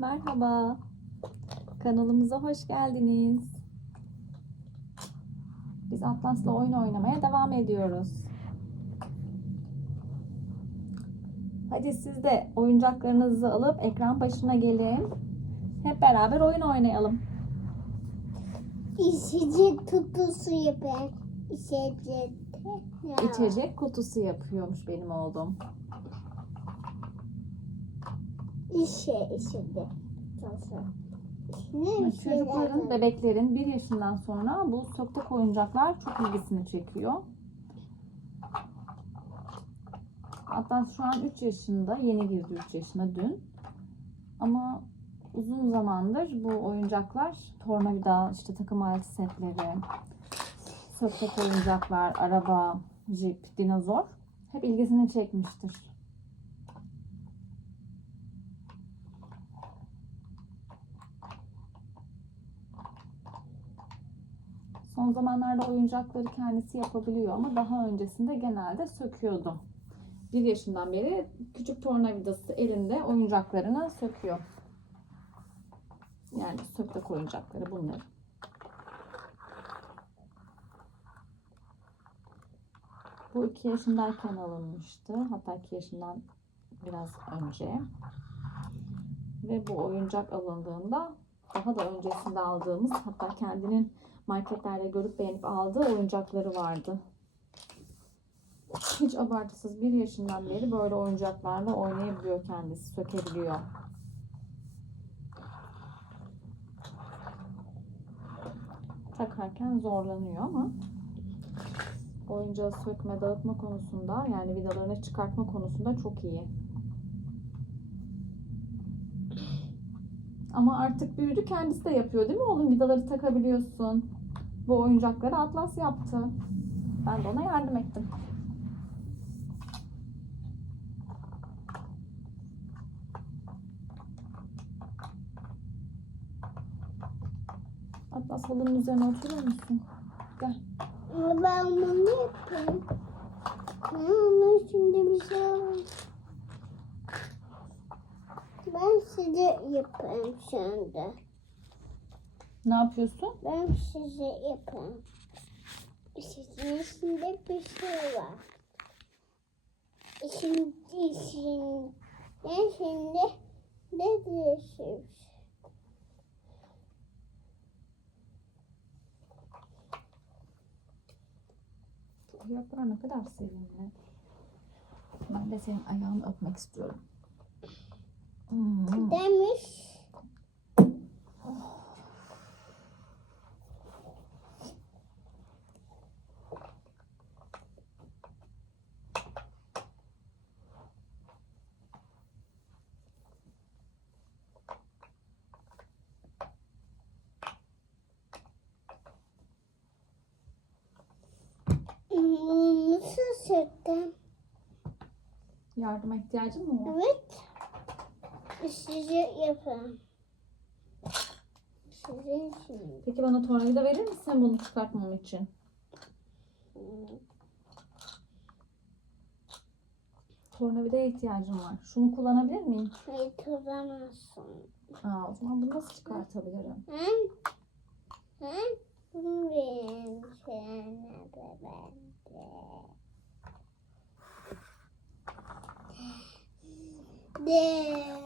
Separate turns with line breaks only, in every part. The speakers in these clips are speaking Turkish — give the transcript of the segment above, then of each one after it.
Merhaba. Kanalımıza hoş geldiniz. Biz Atlas'la oyun oynamaya devam ediyoruz. Hadi siz de oyuncaklarınızı alıp ekran başına gelin. Hep beraber oyun oynayalım.
İçecek tutusu yapın. İçecek. Ya.
İçecek kutusu yapıyormuş benim oğlum.
İşe içecek tutusu. Ne şey
Çocukların, bebeklerin bir yaşından sonra bu sokak oyuncaklar çok ilgisini çekiyor. Hatta şu an 3 yaşında, yeni girdi 3 yaşına dün. Ama uzun zamandır bu oyuncaklar, tornavida, işte takım aleti setleri, sokak oyuncaklar, araba, jip, dinozor hep ilgisini çekmiştir. Son zamanlarda oyuncakları kendisi yapabiliyor ama daha öncesinde genelde söküyordu. Bir yaşından beri küçük tornavidası elinde oyuncaklarını söküyor. Yani söktak oyuncakları bunlar. Bu iki yaşındayken alınmıştı. Hatta iki yaşından biraz önce. Ve bu oyuncak alındığında daha da öncesinde aldığımız hatta kendinin marketlerde görüp beğenip aldığı oyuncakları vardı. Hiç abartısız bir yaşından beri böyle oyuncaklarla oynayabiliyor kendisi, sökebiliyor. Takarken zorlanıyor ama oyuncağı sökme, dağıtma konusunda yani vidalarını çıkartma konusunda çok iyi. Ama artık büyüdü kendisi de yapıyor değil mi oğlum? Vidaları takabiliyorsun. Bu oyuncakları Atlas yaptı. Ben de ona yardım ettim. Atlas halının üzerine oturur musun? Gel.
Ama ben bunu yapayım. Onu şimdi bir şey yapayım. Ben size yapayım anda.
Ne yapıyorsun?
Ben size yapayım. Sizin içinde bir şey var. Şimdi, şimdi, ben şimdi ne diyorsunuz?
Bu Yaprak ne kadar sevimli. Ben de senin ayağını öpmek istiyorum. Hmm.
Demiş. Hmm, Nasıl sürdüm?
Yardıma ihtiyacın mı var?
Evet. Size yapın. Sizin için.
Peki bana tornavida verir misin bunu çıkartmam için? Tornavidaya ihtiyacım var. Şunu kullanabilir miyim?
Hayır tutamazsın.
Aa, o zaman bunu nasıl çıkartabilirim?
Hem hem bunu benim. De. De. De.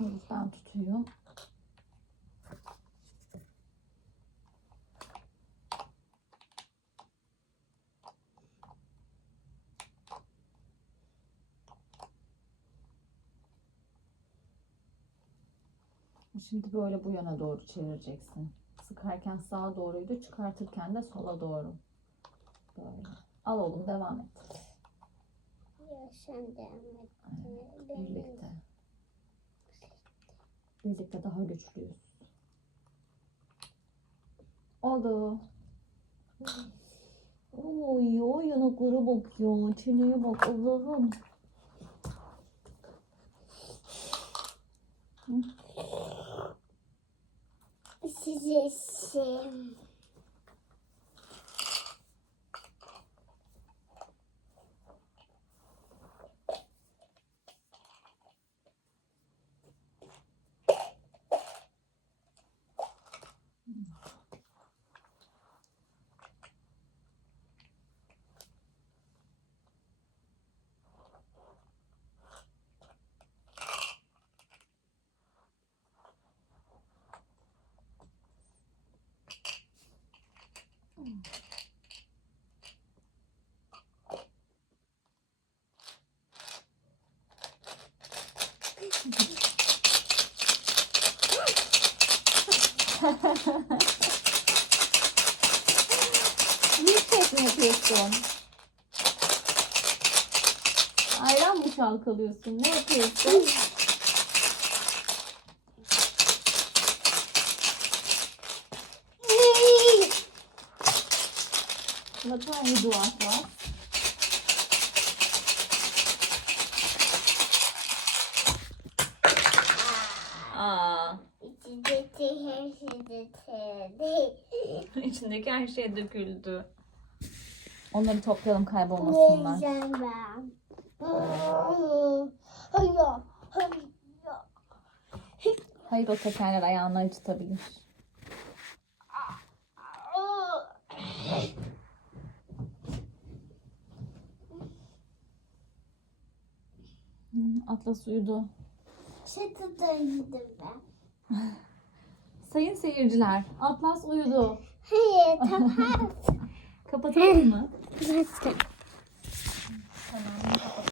Evet, ben tutayım. Şimdi böyle bu yana doğru çevireceksin. Sıkarken sağa doğruydu, çıkartırken de sola doğru. Böyle. Al oğlum devam et.
Ya sen devam et. Benim-
Birlikte. Birlikte daha güçlüyüz. Oldu. Oy, o yanaklara bak ya. Çeneye bak Allah'ım.
Size şey.
Mi yapıyorsun? Ayran mı çalkalıyorsun? Ne yapıyorsun? What are you doing, Atlas? Aa,
İçindeki her şey de
içindeki her şey döküldü. Onları toplayalım kaybolmasınlar. Hayır. O tekerler ayağını acıtabilir. Hı, Atlas uyudu.
Çatıda gittim ben.
Sayın seyirciler, Atlas uyudu.
Hayır, tamam.
Kapatalım mı?
Başka.
Tamam.